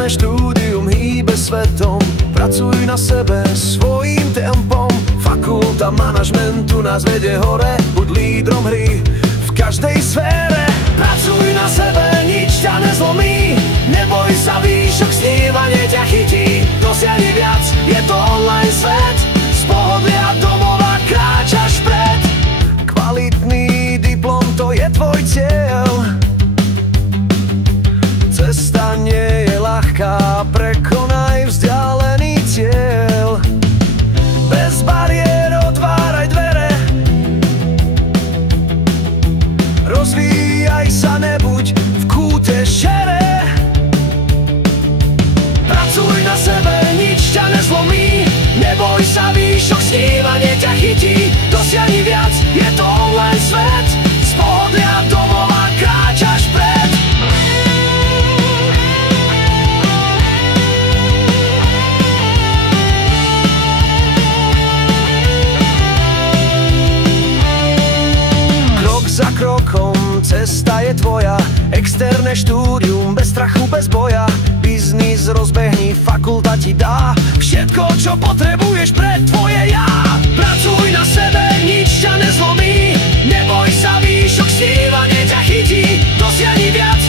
Externé štúdium hýbe svetom, pracuj na sebe svojím tempom. Fakulta manažmentu nás vedie hore, buď lídrom hry v každej sfére. Pracuj na sebe, nič ťa nezlomí, neboj sa výšok, snívanie ťa chytí. Dosiahni viac, je to online svet, z pohodlia domova kráčaš vpred. Kvalitný diplom, to je tvoj cieľ. Cesta nie je ľahká, prekonaj vzdialený cieľ. Bez bariér otváraj dvere, rozvíjaj sa, nebuď v kúte šere. Pracuj na sebe, nič ťa nezlomí, neboj sa výšok, snívanie ťa chytí. Dosiahni viac, je to online svet, z pohodlia domova kráčaš vpred. Za krokom, cesta je tvoja, externé štúdium, bez strachu, bez boja. Biznis rozbehni, fakulta ti dá všetko, čo potrebuješ pre tvoje ja. Pracuj na sebe, nič ťa nezlomí, neboj sa výšok, snívanie ťa chytí. Dosiahni viac,